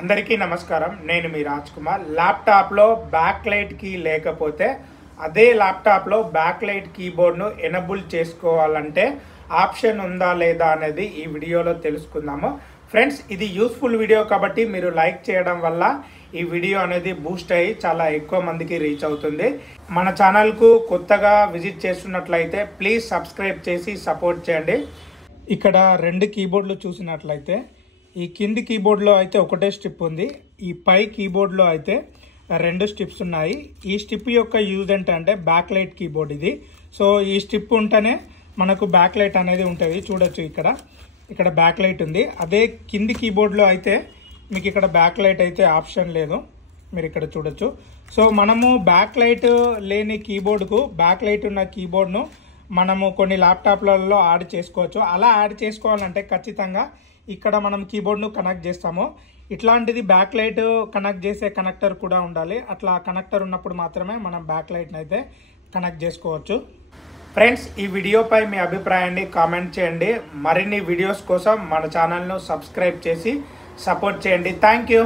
అందరికీ నమస్కారం. నేను మీ రాజ్ కుమార్. ల్యాప్టాప్లో బ్యాక్ లైట్ కీ లేకపోతే అదే ల్యాప్టాప్లో బ్యాక్ లైట్ కీబోర్డ్ను ఎనబుల్ చేసుకోవాలంటే ఆప్షన్ ఉందా లేదా అనేది ఈ వీడియోలో తెలుసుకుందాము. ఫ్రెండ్స్, ఇది యూస్ఫుల్ వీడియో కాబట్టి మీరు లైక్ చేయడం వల్ల ఈ వీడియో అనేది బూస్ట్ అయ్యి చాలా ఎక్కువ మందికి రీచ్ అవుతుంది. మన ఛానల్కు కొత్తగా విజిట్ చేస్తున్నట్లయితే ప్లీజ్ సబ్స్క్రైబ్ చేసి సపోర్ట్ చేయండి. ఇక్కడ రెండు కీబోర్డులు చూసినట్లయితే ఈ కింది కీబోర్డ్లో అయితే ఒకటే స్టిప్ ఉంది, ఈ పై కీబోర్డ్లో అయితే రెండు స్టిప్స్ ఉన్నాయి. ఈ స్టిప్ యొక్క యూజ్ ఏంటంటే బ్యాక్ లైట్ కీబోర్డ్ ఇది. సో ఈ స్టిప్ ఉంటేనే మనకు బ్యాక్ లైట్ అనేది ఉంటుంది. చూడొచ్చు ఇక్కడ బ్యాక్ లైట్ ఉంది. అదే కింది కీబోర్డ్లో అయితే మీకు ఇక్కడ బ్యాక్ లైట్ అయితే ఆప్షన్ లేదు, మీరు ఇక్కడ చూడొచ్చు. సో మనము బ్యాక్ లైట్ లేని కీబోర్డ్కు బ్యాక్ లైట్ ఉన్న కీబోర్డ్ను మనము కొన్ని ల్యాప్టాప్లలో యాడ్ చేసుకోవచ్చు. అలా యాడ్ చేసుకోవాలంటే ఖచ్చితంగా ఇక్కడ మనం కీబోర్డ్ను కనెక్ట్ చేస్తాము. ఇట్లాంటిది బ్యాక్ లైట్ కనెక్ట్ చేసే కనెక్టర్ కూడా ఉండాలి. అట్లా కనెక్టర్ ఉన్నప్పుడు మాత్రమే మనం బ్యాక్ లైట్ని అయితే కనెక్ట్ చేసుకోవచ్చు. ఫ్రెండ్స్, ఈ వీడియోపై మీ అభిప్రాయాన్ని కామెంట్ చేయండి. మరిన్ని వీడియోస్ కోసం మన ఛానల్ను సబ్స్క్రైబ్ చేసి సపోర్ట్ చేయండి. Thank you.